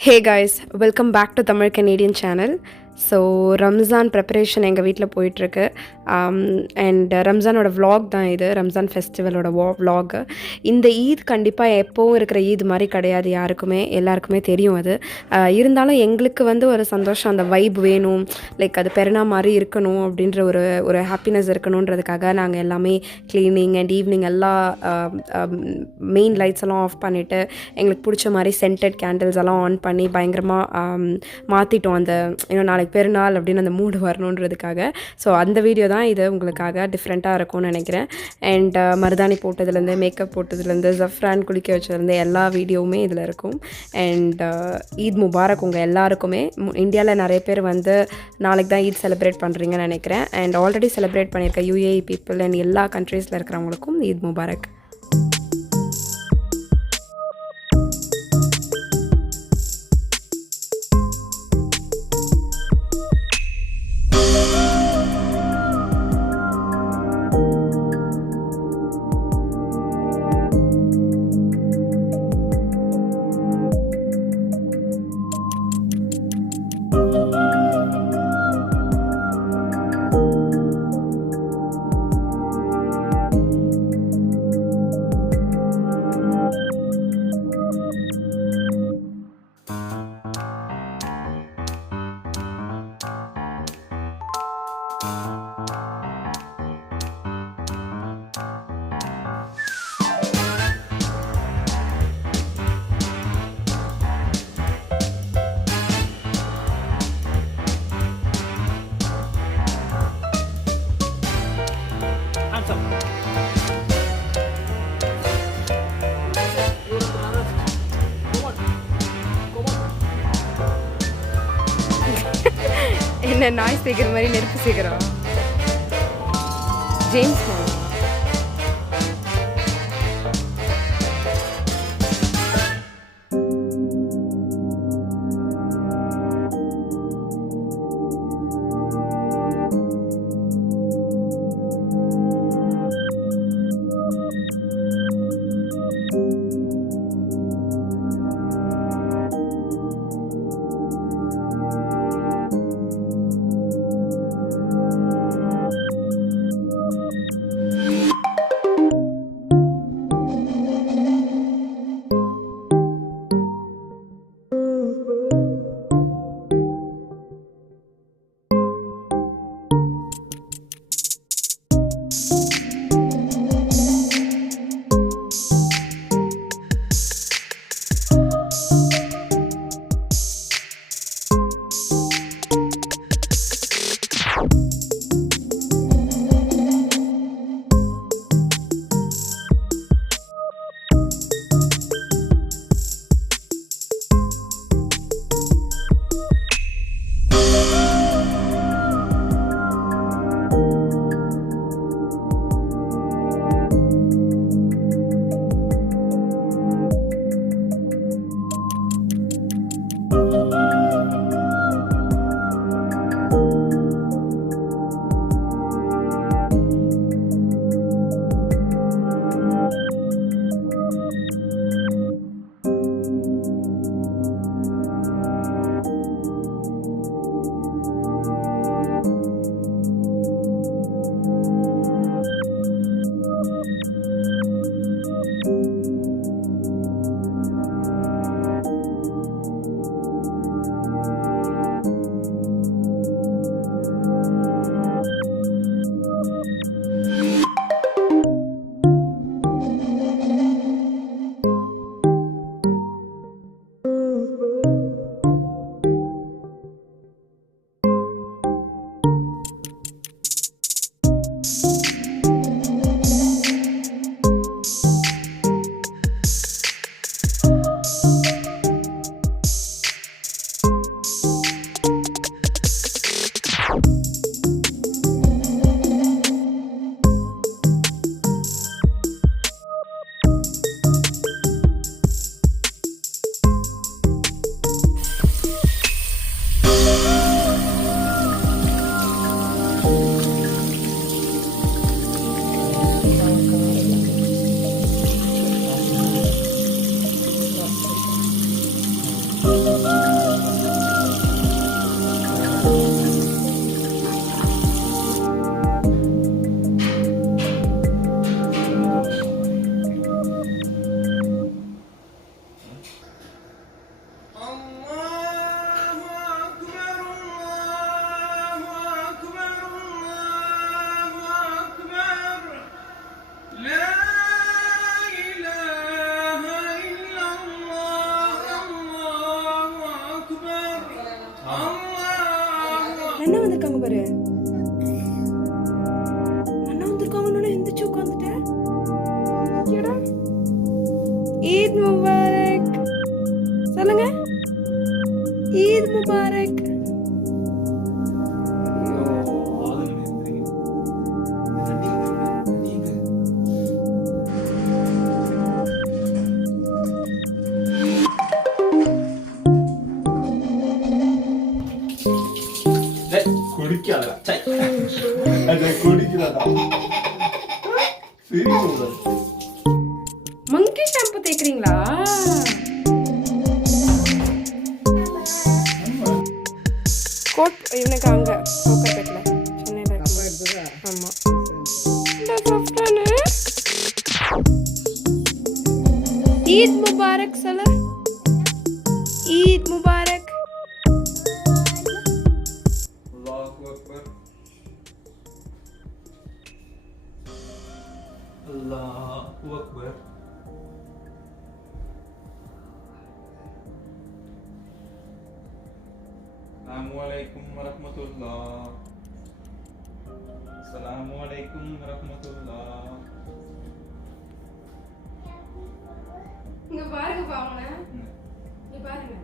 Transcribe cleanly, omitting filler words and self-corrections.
Hey guys, welcome back to Tamil Canadian channel. So Ramzan preparation எங்கள் வீட்டில் போயிட்டுருக்கு. And ரம்ஜானோட vlog தான் இது, ரம்ஜான் ஃபெஸ்டிவலோட vlog. இந்த ஈத் கண்டிப்பாக எப்போவும் இருக்கிற ஈத் மாதிரி கிடையாது யாருக்குமே, எல்லாருக்குமே தெரியும் அது. இருந்தாலும் எங்களுக்கு வந்து ஒரு சந்தோஷம், அந்த வைப் வேணும், லைக் அது பெருனா மாதிரி இருக்கணும் அப்படின்ற ஒரு ஒரு ஹாப்பினஸ் இருக்கணுன்றதுக்காக நாங்கள் எல்லாமே க்ளீனிங் அண்ட் ஈவினிங் எல்லாம் மெயின் லைட்ஸ் எல்லாம் ஆஃப் பண்ணிவிட்டு எங்களுக்கு பிடிச்ச மாதிரி சென்டட் கேண்டில்ஸ் எல்லாம் ஆன் பண்ணி பயங்கரமாக மாற்றிட்டோம். அந்த இன்னும் நாளைக்கு பெருநாள் அப்படின்னு அந்த மூடு வரணுன்றதுக்காக. ஸோ அந்த வீடியோ தான் இது உங்களுக்காக டிஃப்ரெண்ட்டாக இருக்கும்னு நினைக்கிறேன். அண்ட் மருதாணி போட்டதுலேருந்து, மேக்கப் போட்டதுலேருந்து, ஜஃப்ரான் குளிக்க வச்சதுலேருந்து எல்லா வீடியோவுமே இதில் இருக்கும். அண்ட் ஈத் முபாரக் உங்கள் எல்லாருக்குமே. இந்தியாவில் நிறைய பேர் வந்து நாளைக்கு தான் ஈத் செலிப்ரேட் பண்ணுறீங்கன்னு நினைக்கிறேன். அண்ட் ஆல்ரெடி செலிப்ரேட் பண்ணியிருக்க யூஏஇ பீப்புள் அண்ட் எல்லா கண்ட்ரீஸில் இருக்கிறவங்களுக்கும் ஈத் முபாரக். என்ன நாய் சேர்க்குற மாதிரி நெருப்பு சேர்க்குறோம் ஜேம்ஸ். அண்ணா வந்திருக்காங்க பாரு. அண்ணா வந்திருக்காங்கன்னு எந்திரிச்சு உட்காந்துட்டேன். ஈத் முபாரக் சொல்லுங்க. ஈத் முபாரக். மங்கி ஷாம்பு தேய்க்கிறீங்களா? கோட் இவனுக்கு அங்க கோக்கர்பேட்ல சென்னையில. ஆமா. ஈத் முபாரக் சொல்லு. Eid Mubarak. Allahu Akbar. Assalamualaikum warahmatullah. Assalamualaikum warahmatullah. இங்க பாருங்க பாவங்க. இங்க பாருங்க.